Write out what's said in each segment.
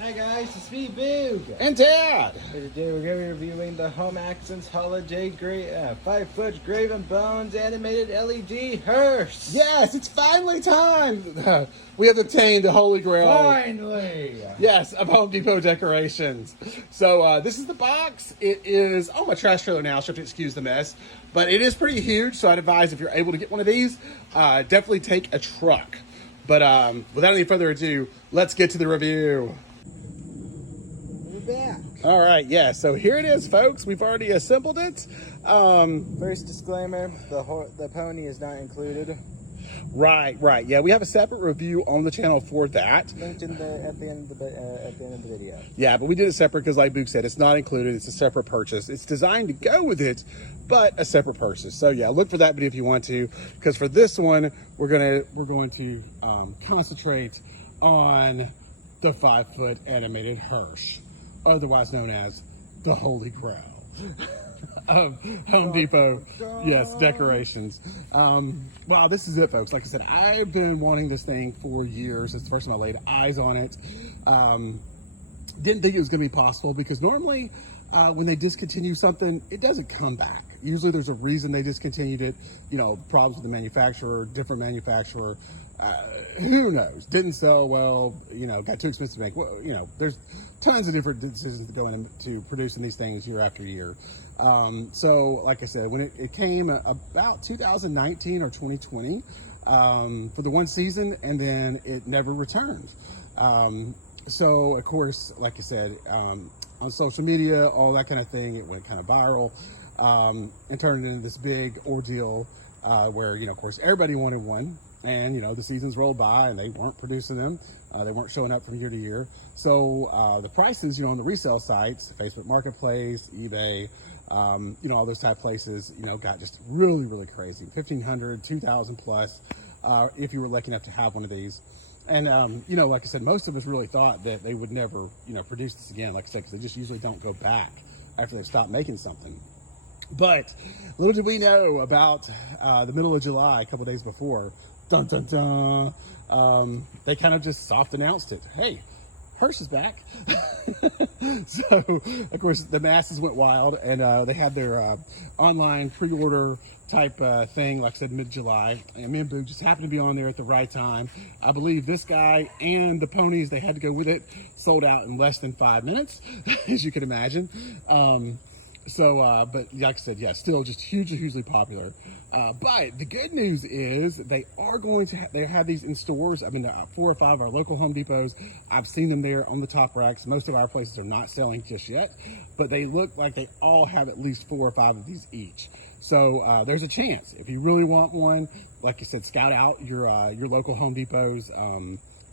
Hi guys, it's me, Boog. And Dad! Today we're going to be reviewing the Home Accents Holiday 5-foot Graven Bones animated LED hearse. Yes, it's finally time! We have obtained the Holy Grail. Finally! Yes, of Home Depot decorations. So this is the box. It is on my trash trailer now, so you have to excuse the mess. But it is pretty huge, so I'd advise if you're able to get one of these, definitely take a truck. But without any further ado, let's get to the review. Back. All right, yeah, so here it is, folks. We've already assembled it. First disclaimer, the pony is not included. Right. Yeah, we have a separate review on the channel for that. Linked at the end of the video. Yeah, but we did it separate because, like Boog said, it's not included. It's a separate purchase. It's designed to go with it, but a separate purchase. So yeah, look for that video if you want to, because for this one, we're going to concentrate on the 5-foot animated Hearse, otherwise known as the Holy Grail of Home Depot, yes, decorations. Wow, this is it, folks. Like I said, I've been wanting this thing for years. It's the first time I laid eyes on it. Didn't think it was going to be possible because normally when they discontinue something, it doesn't come back. Usually there's a reason they discontinued it, you know, problems with the manufacturer, different manufacturer, who knows, didn't sell well, you know, got too expensive to make. Well, you know, there's tons of different decisions that go into producing these things year after year. So like I said, when it came about 2019 or 2020 for the one season, and then it never returned. So of course, like I said, on social media, all that kind of thing, it went kind of viral, and turned into this big ordeal where, you know, of course, everybody wanted one. And, you know, the seasons rolled by and they weren't producing them. They weren't showing up from year to year. So the prices, you know, on the resale sites, Facebook Marketplace, eBay, you know, all those type places, you know, got just really, really crazy. 1,500, 2,000 plus, if you were lucky enough to have one of these. And, you know, like I said, most of us really thought that they would never, you know, produce this again. Like I said, because they just usually don't go back after they've stopped making something. But little did we know about the middle of July, a couple of days before, dun, dun, dun, they kind of just soft announced it. Hey, Hearse is back. So, of course, the masses went wild, and they had their online pre-order type thing, like I said, mid-July. And me and Boog just happened to be on there at the right time. I believe this guy and the ponies, they had to go with it, sold out in less than 5 minutes, as you can imagine. But like I said, yeah, still just hugely popular. But the good news is they are going to they have these in stores. I've been to 4 or 5 of our local Home Depots. I've seen them there on the top racks. Most of our places are not selling just yet, but they look like they all have at least 4 or 5 of these each. So there's a chance if you really want one. Like I said, scout out your local Home Depots.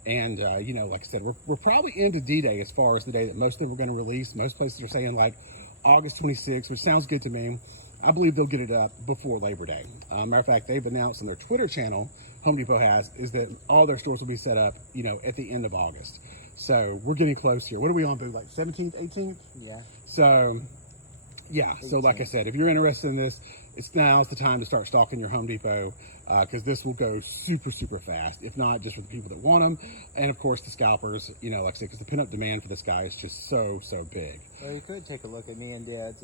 You know, like I said, we're probably into D-Day as far as the day that most of them are going to release. Most places are saying like August 26th, which sounds good to me. I believe they'll get it up before Labor Day. Matter of fact, they've announced on their Twitter channel, Home Depot has, is that all their stores will be set up, you know, at the end of August. So we're getting close here. What are we on, Boo? Like 17th, 18th? Yeah. So, yeah. 18th. So like I said, if you're interested in this, now's the time to start stalking your Home Depot, because this will go super fast, if not just for the people that want them. And of course the scalpers, you know, like I said, because the pinup demand for this guy is just so big. Well, you could take a look at me and Dad's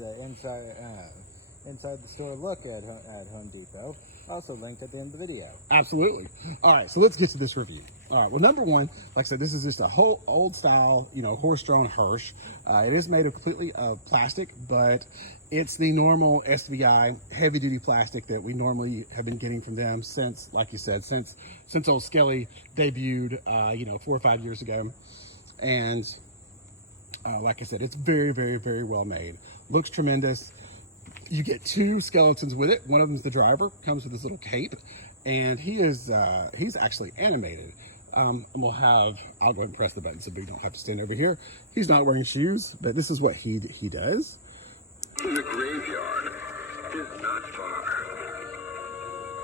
inside the store look at Home Depot. Also linked at the end of the video. Absolutely. All right, so let's get to this review. All right, well, number one, like I said, this is just a whole old style, you know, horse-drawn Hearse. It is made of completely of plastic, but it's the normal SVI heavy-duty plastic that we normally have been getting from them since, like you said, since old Skelly debuted, you know, 4 or 5 years ago. And like I said, it's very well made. Looks tremendous. You get 2 skeletons with it. One of them's the driver, comes with this little cape, and he's actually animated. I'll go ahead and press the button so we don't have to stand over here. He's not wearing shoes, but this is what he does. The graveyard is not far.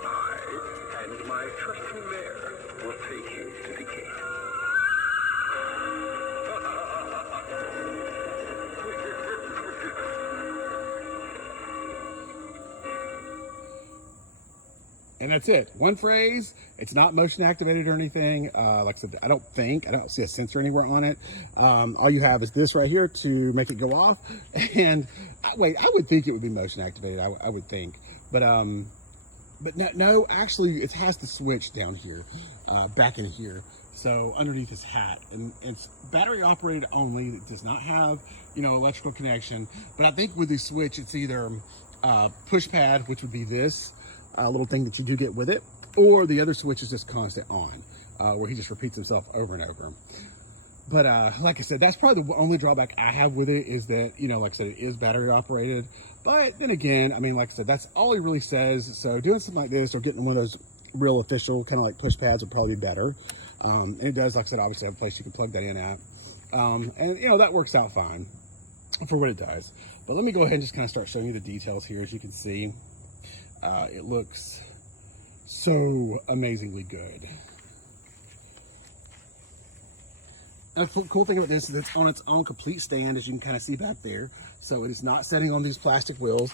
I and my trusty mare will take you to the gate. And And that's it. One phrase. It's not motion activated or anything. Like I said, I don't see a sensor anywhere on it. All you have is this right here to make it go off. And wait, I would think it would be motion activated. I would think, but no, actually it has the switch down here, back in here. So underneath this hat, and it's battery operated only. It does not have, electrical connection. But I think with the switch, it's either push pad, which would be this little thing that you do get with it, or the other switch is just constant on, where he just repeats himself over and over. But like I said, that's probably the only drawback I have with it, is that, like I said, it is battery operated. But then again, I mean, like I said, that's all he really says. So doing something like this or getting one of those real official kind of like push pads would probably be better. And it does, like I said, obviously have a place you can plug that in at. And that works out fine for what it does. But let me go ahead and just kind of start showing you the details here. As you can see, it looks so amazingly good. And the cool thing about this is it's on its own complete stand, as you can kind of see back there. So it is not setting on these plastic wheels,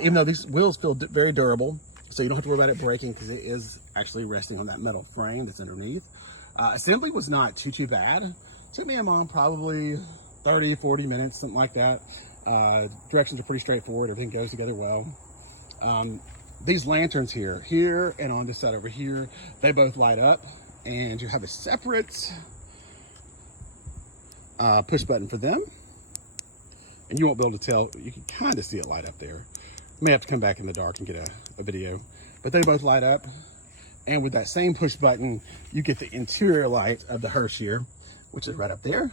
even though these wheels feel very durable. So you don't have to worry about it breaking, because it is actually resting on that metal frame that's underneath. Assembly was not too bad. Took me and Mom probably 30, 40 minutes, something like that. Directions are pretty straightforward. Everything goes together well. These lanterns here, and on this side over here, they both light up, and you have a separate push button for them. And you won't be able to tell. You can kind of see it light up there. May have to come back in the dark and get a video, but they both light up. And with that same push button, you get the interior light of the Hearse here, which is right up there.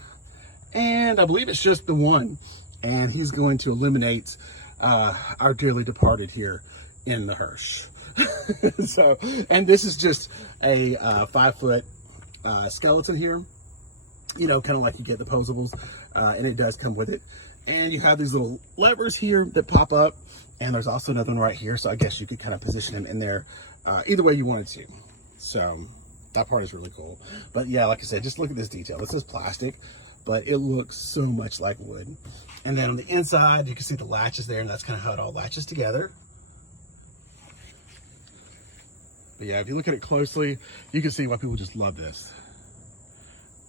And I believe it's just the one. And he's going to eliminate our dearly departed here in the Hearse. So, and this is just a 5-foot skeleton here, kind of like you get the posables, and it does come with it. And you have these little levers here that pop up, and there's also another one right here. So I guess you could kind of position him in there either way you wanted to. So that part is really cool. But yeah, like I said, just look at this detail. This is plastic, but it looks so much like wood. And then on the inside, you can see the latches there, and that's kind of how it all latches together. But yeah, if you look at it closely, you can see why people just love this.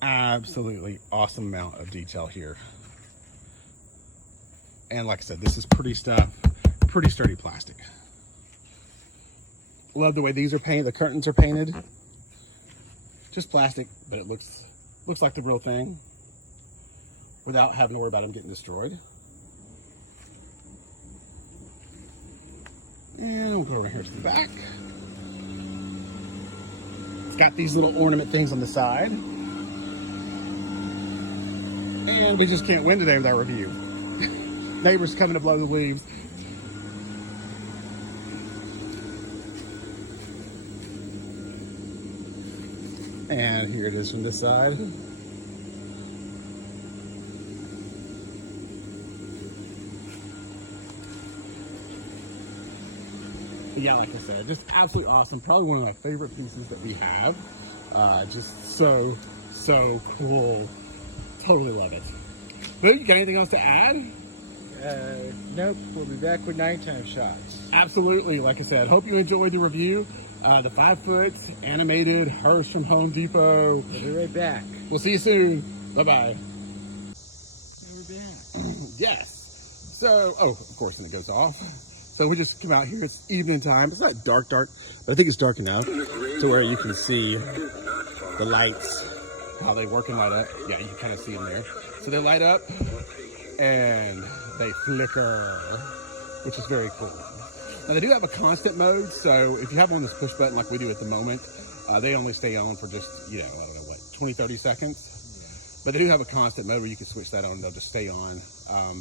Absolutely awesome amount of detail here. And like I said, this is pretty sturdy plastic. Love the way these are painted. The curtains are painted. Just plastic, but it looks like the real thing without having to worry about them getting destroyed. And we'll go around here to the back. It's got these little ornament things on the side. And we just can't win today with our review. Neighbors coming to blow the leaves. And here it is from this side. But yeah, like I said, just absolutely awesome. Probably one of my favorite pieces that we have. Just so cool. Totally love it. Boo, you got anything else to add? Nope. We'll be back with nighttime shots. Absolutely. Like I said, hope you enjoyed the review. The 5-foot animated Hearse from Home Depot. We'll be right back. We'll see you soon. Bye-bye. We're back. Yes. So, of course, and it goes off. So we just come out here. It's evening time. It's not dark, but I think it's dark enough to where you can see the lights, how they work and light up. Yeah, you can kind of see them there. So they light up and they flicker, which is very cool. Now they do have a constant mode, so if you have on this push button like we do at the moment, they only stay on for just, I don't know what, 20, 30 seconds. Yeah. But they do have a constant mode where you can switch that on and they'll just stay on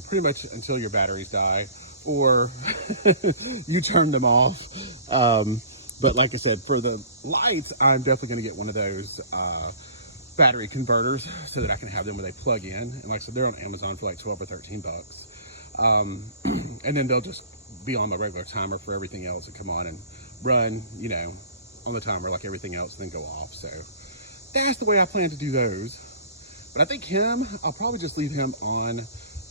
pretty much until your batteries die or you turn them off. But like I said, for the lights, I'm definitely going to get one of those battery converters so that I can have them when they plug in. And like I said, they're on Amazon for like 12 or 13 bucks. And then they'll just be on my regular timer for everything else and come on and run, on the timer like everything else and then go off. So that's the way I plan to do those. But I think I'll probably just leave him on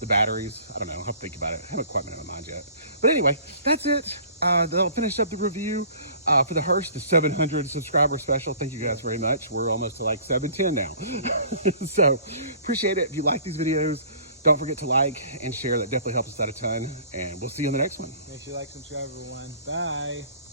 the batteries. I don't know. I'll think about it. I haven't quite made up my mind yet. But anyway, that's it. That'll finish up the review for the Hearse, the 700 subscriber special. Thank you guys very much. We're almost to like 710 now. So appreciate it. If you like these videos, don't forget to like and share. That definitely helps us out a ton. And we'll see you on the next one. Make sure you like, subscribe, everyone. Bye.